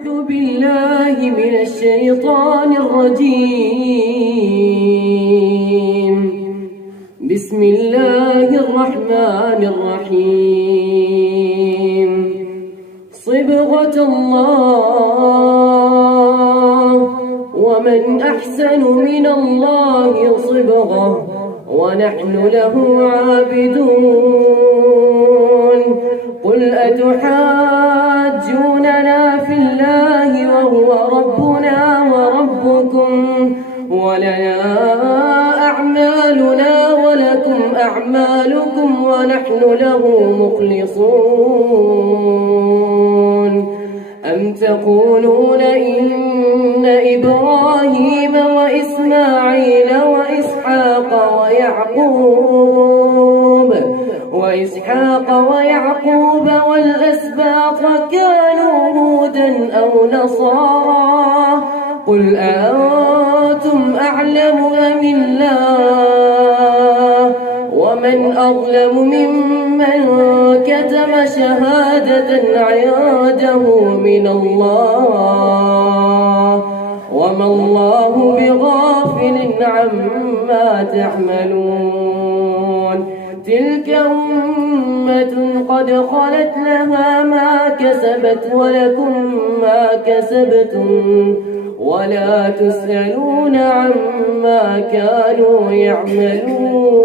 أعوذ بالله من الشيطان الرجيم. بسم الله الرحمن الرحيم. صبغة الله ومن أحسن من الله صبغة ونحن له عابدون. قل أتحاجوننا في الله وهو ربنا وربكم ولنا أعمالنا ولكم أعمالكم ونحن له مخلصون. أم تقولون إن إبراهيم وإسماعيل وإسحاق ويعقوب والأسباط كانوا هودا أو نصارى؟ قل أأنتم أعلم أم الله؟ ومن أظلم ممن كتم شهادة عنده من الله وما الله بغافل عما تعملون. تلك أمة قد خلت لها ما كسبت ولكم ما كسبتم ولا تسألون عما كانوا يعملون.